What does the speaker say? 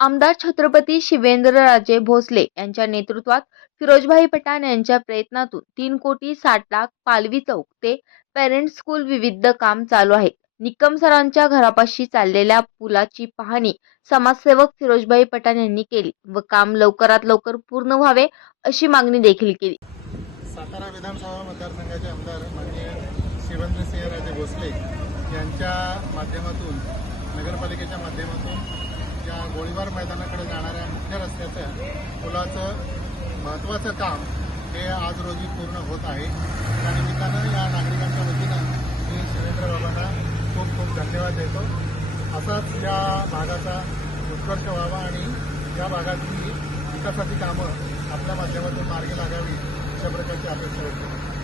आमदार छत्रपती शिवेंद्रराजे भोसले यांच्या नेतृत्वात फिरोजभाई पठाण यांच्या प्रयत्नातून तीन कोटी साठ लाख पालवी चौक ते पेरेंट्स स्कूल विविध काम चालू आहे निकम सरांच्या घरापाशी चाललेल्या पुलाची पाहणी समाजसेवक फिरोजभाई पठाण यांनी केली व काम लवकरात लवकर पूर्ण व्हावे अशी मागणी देखील केली. सातारा विधानसभा मतदारसंघाचे आमदार माननीय शिवेंद्रसिंहराजे भोसले यांच्या माध्यमातून नगरपालिकेच्या माध्यमातून या गोळीबार मैदानाकडे जाणाऱ्या मुख्य रस्त्याचं पुलाचं महत्त्वाचं काम हे आज रोजी पूर्ण होत आहे. त्या निमित्तानं या नागरिकांच्या वतीनं मी शिवेंद्र बाबांना खूप खूप धन्यवाद देतो. असाच या भागाचा उत्कर्ष व्हावा आणि या भागातली विकासाची कामं आपल्या माध्यमातून मार्गी लागावी अशा प्रकारची अपेक्षा व्यक्त करतो.